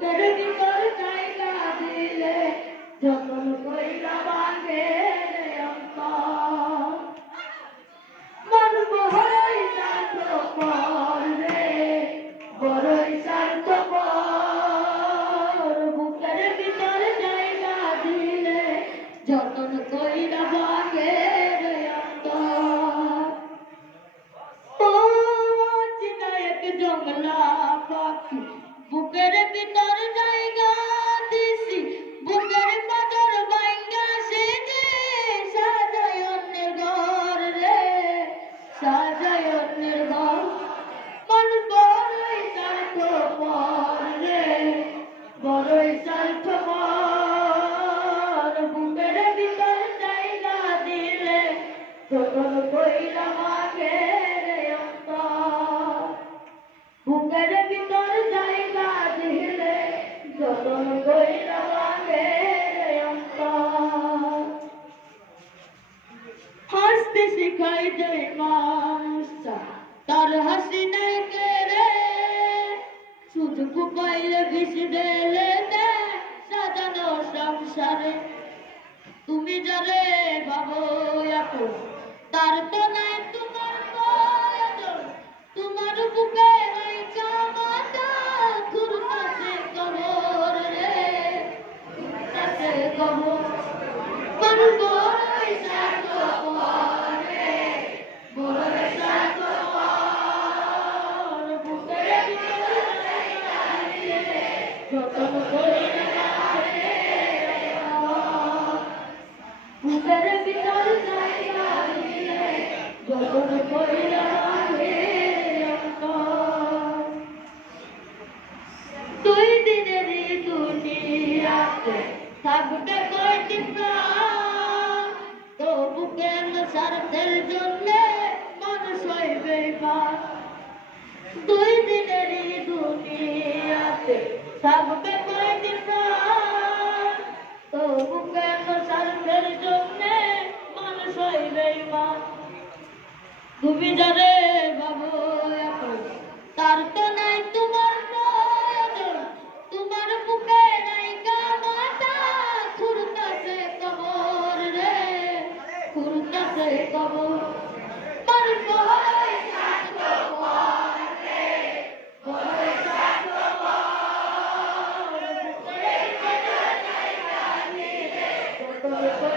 তেরে ভিতর জায়গা দিলে যতন কইরা ভাঙে রে অন্তর মন বড়ই স্বার্থপর রে বড়ই স্বার্থপর বুকের ভিতর জায়গা দিলে যতন কইরা ভাঙে রে অন্তর ও চিনায়ক জংলা পাখি বুকের ভিতর জায়গা দিছি বুকের পাথর ভাঙ্গা সেজে সাজায় অন্যের ঘর রে সাজায় অন্যের ঘর মন বড়ই স্বার্থপর রে বড়ই স্বার্থপর বুকের ভিতর জায়গা দিলে যতন কইরা ভাঙে রে অন্তর বুকের ভিতর জায়গা দিলে যতন কইরা ভাঙে রে অন্তর হাসতে শিখাই দেয় মানুষটা তার হাসি নাই কেড়ে সুযোগ পাইলে বিষ ঢেলে দেয় সাজানো সংসারে তুমি যারে ভাবো আপন তার তো নাই তোমার প্রয়োজন তোমার বুকে রাইখা মাথা ঘুরতাছে কবর রে ঘুরতাছে কবর মন বড়ই স্বার্থপর রে বড়ই স্বার্থপর বুকের ভিতর জায়গা দিলে যতন কইরা ভাঙে রে অন্তর বুকের ভিতর জায়গা দিলে যতন কইরা ভাঙে রে অন্তর দুই দিনেরই দুনিয়াতে থাকবে কয়টি প্রাণ তবু কেন স্বার্থের জন্যে মানুষ হইবে বেঈমান দুই দিনেরই দুনিয়াতে থাকবে কয়টি প্রাণ তবু কেন স্বার্থের জন্যে মানুষ হইবে বেঈমান তুমি যারে ভাবো আপন তার তো নাই তোমার প্রয়োজন তোমার বুকে রাইখা মাথা ঘুরতাছে কবর রে ঘুরতাছে কবর মন বড়ই স্বার্থপর রে বড়ই স্বার্থপর বুকের ভিতর জায়গা দিলে যতন